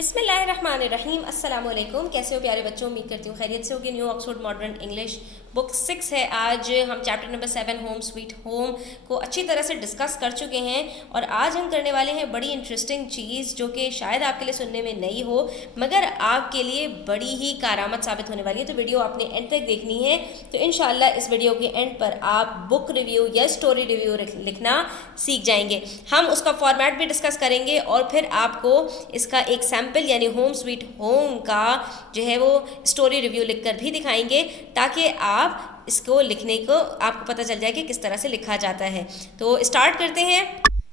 बिस्मिल्लाहिर्रहमानिर्रहीम। अस्सलाम वालेकुम। कैसे हो प्यारे बच्चों? उम्मीद करती हूँ खैरियत से होगी। New Oxford modern English book 6 है। आज हम chapter number 7 home sweet home को अच्छी तरह से डिस्कस कर चुके हैं और आज हम करने वाले हैं बड़ी इंटरेस्टिंग चीज़ जो कि शायद आपके लिए सुनने में नई हो मगर आपके लिए बड़ी ही कारामत साबित होने वाली है। तो वीडियो आपने एंड तक देखनी है। तो इंशाल्लाह इस वीडियो के एंड पर आप बुक रिव्यू या स्टोरी रिव्यू लिखना सीख जाएंगे। हम उसका फॉर्मेट भी डिस्कस करेंगे और फिर आपको इसका एक सैम्पल यानी होम स्वीट होम का जो है वो स्टोरी रिव्यू लिखकर भी दिखाएंगे ताकि आप इसको लिखने को आपको पता चल जाए कि किस तरह से लिखा जाता है। तो स्टार्ट करते हैं।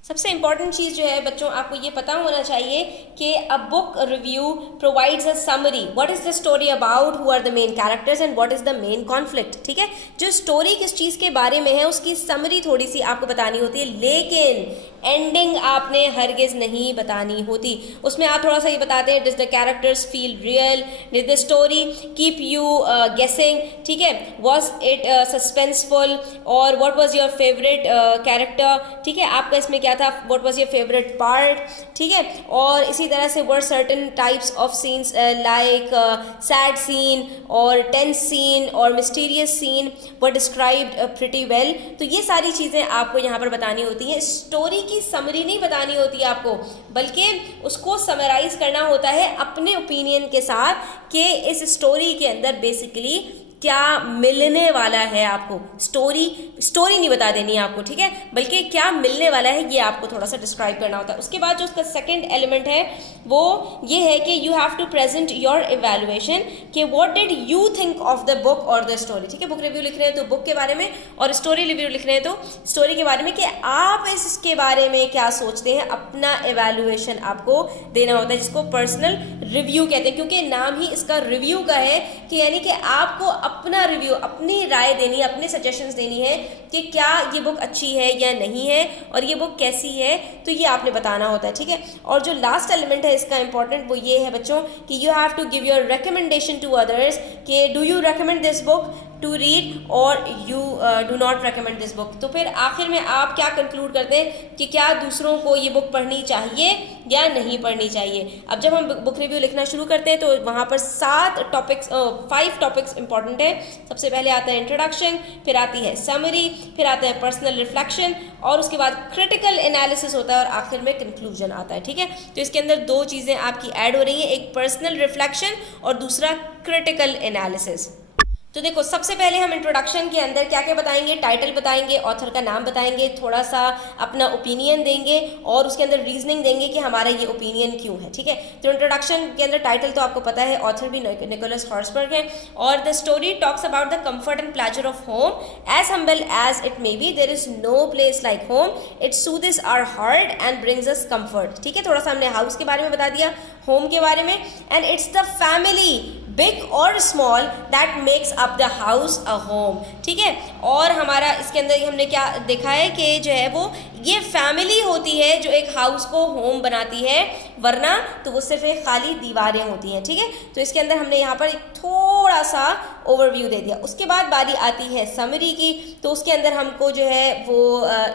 सबसे इम्पॉर्टेंट चीज़ जो है बच्चों आपको ये पता होना चाहिए कि a book review provides a summary what is the story about, who are the main characters and what is the main conflict. ठीक है, जो स्टोरी किस चीज़ के बारे में है उसकी समरी थोड़ी सी आपको बतानी होती है, लेकिन एंडिंग आपने हरगिज नहीं बतानी होती। उसमें आप थोड़ा सा ये बताते हैं, does the characters feel real, does the story keep you guessing, ठीक है, वॉज इट सस्पेंसफुल और what was your favourite character, ठीक है, आपका इसमें क्या था, what was your favourite part, ठीक है। और इसी तरह से were certain types of scenes like sad scene और टेंस सीन और mysterious scene were described pretty well. तो ये सारी चीज़ें आपको यहाँ पर बतानी होती हैं। स्टोरी की समरी नहीं बतानी होती आपको, बल्कि उसको समराइज करना होता है अपने ओपिनियन के साथ कि इस स्टोरी के अंदर बेसिकली क्या मिलने वाला है आपको। स्टोरी नहीं बता देनी है आपको, ठीक है, बल्कि क्या मिलने वाला है ये आपको थोड़ा सा डिस्क्राइब करना होता है। उसके बाद जो उसका सेकंड एलिमेंट है वो ये है कि you have to present your evaluation कि what did you think of the book और द स्टोरी। ठीक है, बुक रिव्यू लिख रहे हैं तो बुक के बारे में और स्टोरी रिव्यू लिख रहे हैं तो स्टोरी के बारे में कि आप इसके बारे में क्या सोचते हैं। अपना इवैल्यूएशन आपको देना होता है जिसको पर्सनल रिव्यू कहते हैं, क्योंकि नाम ही इसका रिव्यू का है कि यानी कि आपको अपना रिव्यू, अपनी राय देनी है, अपने सजेशंस देनी है कि क्या ये बुक अच्छी है या नहीं है और ये बुक कैसी है, तो ये आपने बताना होता है। ठीक है, और जो लास्ट एलिमेंट है इसका इंपॉर्टेंट वो ये है बच्चों कि you have to give your recommendation to others कि do you recommend this book to read और you do not recommend this book. तो फिर आखिर में आप क्या कंक्लूड करते हैं कि क्या दूसरों को ये बुक पढ़नी चाहिए या नहीं पढ़नी चाहिए। अब जब हम बुक रिव्यू लिखना शुरू करते हैं तो वहाँ पर 5 टॉपिक्स इंपॉर्टेंट है। सबसे पहले आता है इंट्रोडक्शन, फिर आती है समरी, फिर आता है पर्सनल रिफ्लेक्शन और उसके बाद क्रिटिकल एनालिसिस होता है और आखिर में कंक्लूजन आता है। ठीक है, तो इसके अंदर 2 चीज़ें आपकी ऐड हो रही हैं, एक पर्सनल रिफ्लेक्शन और दूसरा क्रिटिकल एनालिसिस। तो देखो, सबसे पहले हम इंट्रोडक्शन के अंदर क्या क्या बताएंगे, टाइटल बताएंगे, ऑथर का नाम बताएंगे, थोड़ा सा अपना ओपिनियन देंगे और उसके अंदर रीजनिंग देंगे कि हमारा ये ओपिनियन क्यों है। ठीक है, तो इंट्रोडक्शन के अंदर टाइटल तो आपको पता है, ऑथर भी निकोलस हॉर्सबर्ग है और the story talks about the comfort and pleasure of home as humble as it may be, there is no place like home, it soothes our heart and brings us comfort. ठीक है, थोड़ा सा हमने house के बारे में बता दिया, होम के बारे में, and it's the family big और small that makes up the house a home. ठीक है, और हमारा इसके अंदर हमने क्या देखा है कि जो है वो ये फैमिली होती है जो एक हाउस को होम बनाती है, वरना तो वो सिर्फ एक खाली दीवारें होती हैं। ठीक है, तो इसके अंदर हमने यहाँ पर एक थोड़ा सा ओवरव्यू दे दिया। उसके बाद बारी आती है समरी की, तो उसके अंदर हमको जो है वो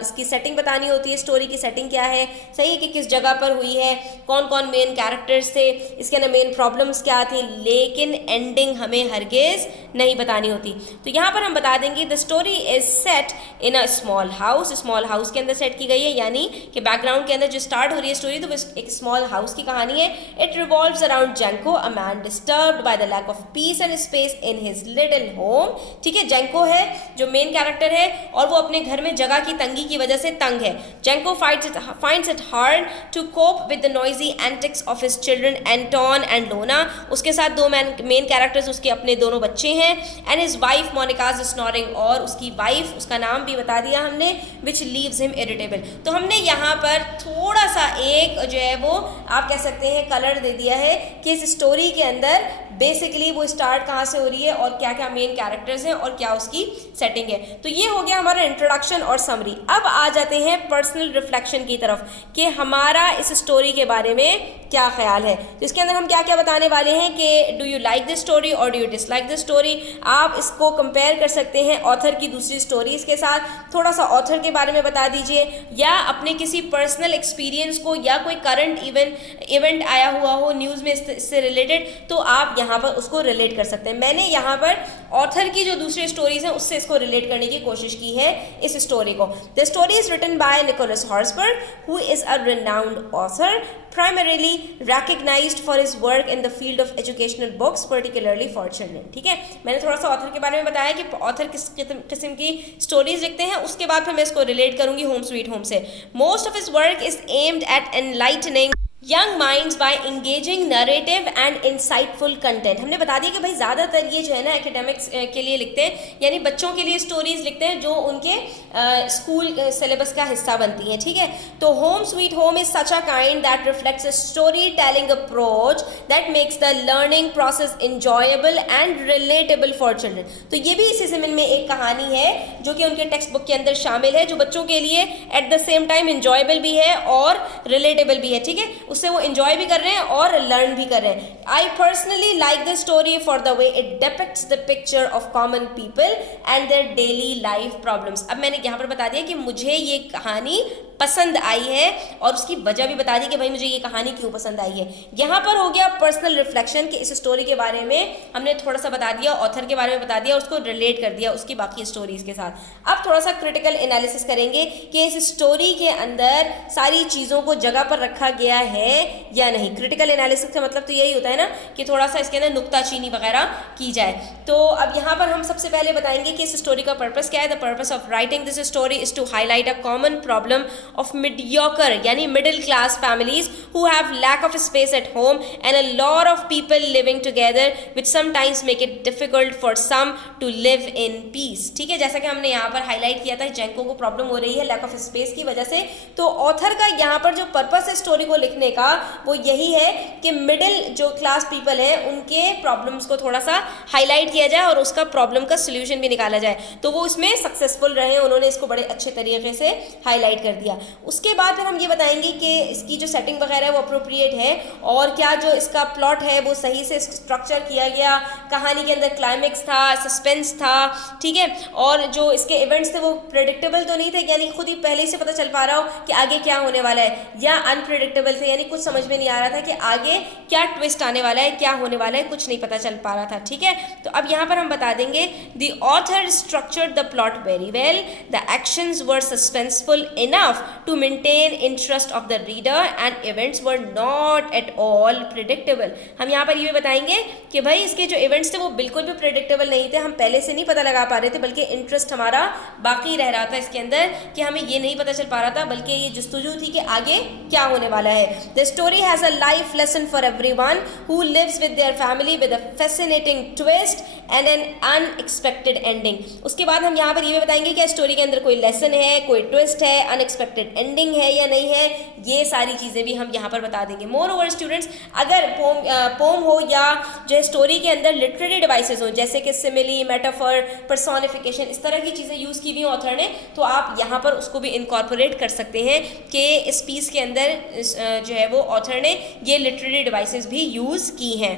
इसकी सेटिंग बतानी होती है, स्टोरी की सेटिंग क्या है, सही है कि किस जगह पर हुई है, कौन कौन मेन कैरेक्टर्स थे, इसके अंदर मेन प्रॉब्लम्स क्या थी, लेकिन एंडिंग हमें हरगिज नहीं बतानी होती। तो यहाँ पर हम बता देंगे the story is set in a small house, small house के अंदर सेट की गई है, यानी कि बैकग्राउंड के अंदर जो स्टार्ट हो रही है स्टोरी तो एक स्मॉल हाउस की कहानी है। It revolves around Jenko, a man disturbed by the lack of peace and space in his little home. ठीक है, जेंको है जो मेन कैरेक्टर है और वो अपने घर में जगह की तंगी की वजह से तंग है। Jenko finds it hard to cope with the noisy antics of his children Anton and Lona. उसके साथ 2 मेन कैरेक्टर्स उसके अपने दोनों बच्चे हैं, and his wife Monika's snoring, और उसकी वाइफ, उसका नाम भी बता दिया हमने, विच लीव्स हिम इरिटेबल। तो हमने यहाँ पर थोड़ा सा एक जो है वो आप कह सकते हैं कलर दे दिया है कि इस स्टोरी के अंदर बेसिकली वो स्टार्ट कहाँ से हो रही है और क्या क्या मेन कैरेक्टर्स हैं और क्या उसकी सेटिंग है। तो ये हो गया हमारा इंट्रोडक्शन और समरी। अब आ जाते हैं पर्सनल रिफ्लेक्शन की तरफ कि हमारा इस स्टोरी के बारे में क्या ख्याल है। तो इसके अंदर हम क्या क्या बताने वाले हैं कि do you like this story और do you dislike this story. आप इसको कंपेयर कर सकते हैं ऑथर की दूसरी स्टोरीज के साथ, थोड़ा सा ऑथर के बारे में बता दीजिए, या अपने किसी पर्सनल एक्सपीरियंस को या कोई करंट इवेंट आया हुआ हो न्यूज़ में इससे रिलेटेड, तो आप यहाँ पर उसको रिलेट कर सकते हैं। मैंने यहाँ पर ऑथर की जो दूसरी स्टोरीज हैं उससे इसको रिलेट करने की कोशिश की है इस स्टोरी को। The story is written by Nicholas Horsburgh, who is a renowned author, primarily recognized for his work in the field of educational books, particularly for children। ठीक है, मैंने थोड़ा सा ऑथर के बारे में बताया कि ऑथर किस किस्म की स्टोरीज लिखते हैं, उसके बाद फिर मैं इसको रिलेट करूंगी होम स्वीट होम से। Most of his work is aimed at enlightening young minds by engaging narrative and insightful content. हमने बता दिया कि भाई ज़्यादातर ये जो है ना एकेडमिक्स के लिए लिखते हैं, यानी बच्चों के लिए स्टोरीज लिखते हैं जो उनके स्कूल सिलेबस का हिस्सा बनती हैं। ठीक है, तो home sweet home is such a kind that reflects a story telling approach that makes the learning process enjoyable and relatable for children. तो ये भी इसी ज़मीन में एक कहानी है जो कि उनके टेक्स्ट बुक के अंदर शामिल है, जो बच्चों के लिए at the same time enjoyable भी है और रिलेटेबल भी है। ठीक है, उससे वो इंजॉय भी कर रहे हैं और लर्न भी कर रहे हैं। I personally like the story for the way it depicts the picture of common people and their daily life problems. अब मैंने यहाँ पर बता दिया कि मुझे ये कहानी पसंद आई है और उसकी वजह भी बता दी कि भाई मुझे ये कहानी क्यों पसंद आई है। यहाँ पर हो गया पर्सनल रिफ्लेक्शन कि इस स्टोरी के बारे में हमने थोड़ा सा बता दिया, ऑथर के बारे में बता दिया और उसको रिलेट कर दिया उसकी बाकी स्टोरीज के साथ। अब थोड़ा सा क्रिटिकल एनालिसिस करेंगे कि इस स्टोरी के अंदर सारी चीज़ों को जगह पर रखा गया है या नहीं। क्रिटिकल एनालिसिस का मतलब तो यही होता है ना कि थोड़ा सा इसके अंदर नुक्ताचीनी वगैरह की जाए। तो अब यहाँ पर हम सबसे पहले बताएंगे कि इस स्टोरी का पर्पस क्या है। The purpose of writing this story is to highlight a common problem of mediocre यानी middle class families who have lack of space at home and a lot of people living together which sometimes make it difficult for some to live in peace। ठीक है, जैसा कि हमने यहाँ पर highlight किया था, जैनको को प्रॉब्लम हो रही है लैक ऑफ स्पेस की वजह से। तो ऑथर का यहाँ पर जो पर्पस है स्टोरी को लिखने का वो यही है कि मिडिल जो क्लास पीपल हैं उनके प्रॉब्लम्स को थोड़ा सा हाईलाइट किया जाए और उसका प्रॉब्लम का सोल्यूशन भी निकाला जाए। तो वो उसमें सक्सेसफुल रहे, उन्होंने इसको बड़े अच्छे तरीके से हाईलाइट कर दिया। उसके बाद फिर हम ये बताएंगे कि इसकी जो सेटिंग वगैरह है वो अप्रोप्रिएट है और क्या जो इसका प्लॉट है वो सही से स्ट्रक्चर किया गया, कहानी के अंदर क्लाइमेक्स था, सस्पेंस था। ठीक है, और जो इसके इवेंट्स थे वो प्रेडिक्टेबल तो नहीं थे, यानी खुद ही पहले ही से पता चल पा रहा हो कि आगे क्या होने वाला है, या अनप्रेडिक्टेबल थे यानी कुछ समझ में नहीं आ रहा था कि आगे क्या ट्विस्ट आने वाला है, क्या होने वाला है, कुछ नहीं पता चल पा रहा था। ठीक है, तो अब यहाँ पर हम बता देंगे the author structured the plot very well, the actions were suspenseful enough to maintain interest of the reader and events were not at all predictable। हम यहाँ पर ये भी बताएंगे कि भाई इसके जो इवेंट्स थे वो बिल्कुल भी प्रेडिक्टेबल नहीं थे, हम पहले से नहीं पता लगा पा रहे थे, बल्कि इंटरेस्ट हमारा बाकी रह रहा था इसके अंदर कि हमें ये नहीं पता चल पा रहा था, बल्कि ये जस्तुजू थी कि आगे क्या होने वाला है। The story has a life lesson for everyone who lives with their family with a fascinating twist and an unexpected ending. उसके बाद हम यहाँ पर ये भी बताएंगे कि स्टोरी के अंदर कोई लेसन है, कोई ट्विस्ट है, अनएक्सपेक्टेड एंडिंग है या नहीं है, ये सारी चीज़ें भी हम यहाँ पर बता देंगे। मोर ओवर स्टूडेंट्स, अगर पोम हो या जो स्टोरी के अंदर लिटरेरी डिवाइसेस हो जैसे कि सिमिली, मेटाफर, पर्सोनिफिकेशन, इस तरह की चीज़ें यूज़ की हुई हैं ऑथर ने, तो आप यहाँ पर उसको भी इनकॉर्पोरेट कर सकते हैं कि इस पीस के अंदर जो है वो ऑथर ने ये लिटरेरी डिवाइसेस भी यूज़ की हैं।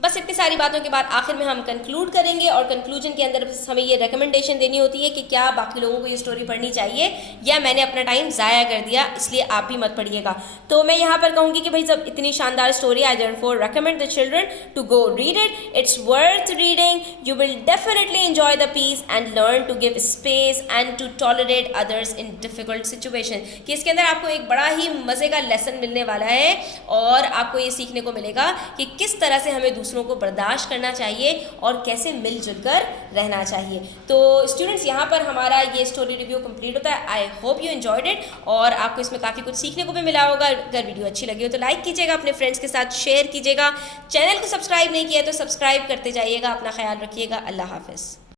बस इतनी सारी बातों के बाद आखिर में हम कंक्लूड करेंगे और कंक्लूजन के अंदर हमें ये रिकमेंडेशन देनी होती है कि क्या बाकी लोगों को ये स्टोरी पढ़नी चाहिए या मैंने अपना टाइम ज़ाया कर दिया, इसलिए आप भी मत पढ़िएगा। तो मैं यहाँ पर कहूँगी कि भाई जब इतनी शानदार story, I therefore recommend the children to go read it, it's worth reading, you will definitely enjoy the piece and learn to give space and to tolerate others in difficult situation. कि इसके अंदर आपको एक बड़ा ही मज़े का lesson मिलने वाला है और आपको ये सीखने को मिलेगा कि किस तरह से हमें दूसरों को बर्दाश्त करना चाहिए और कैसे मिलजुल कर रहना चाहिए। तो स्टूडेंट्स, यहाँ पर हमारा ये स्टोरी रिव्यू कंप्लीट होता है। I hope you enjoyed it और आपको इसमें काफ़ी कुछ सीखने को भी मिला होगा। अगर वीडियो अच्छी लगी हो तो लाइक कीजिएगा, अपने फ्रेंड्स के साथ शेयर कीजिएगा, चैनल को सब्सक्राइब नहीं किया तो सब्सक्राइब करते जाइएगा। अपना ख्याल रखिएगा। अल्लाह हाफिज़।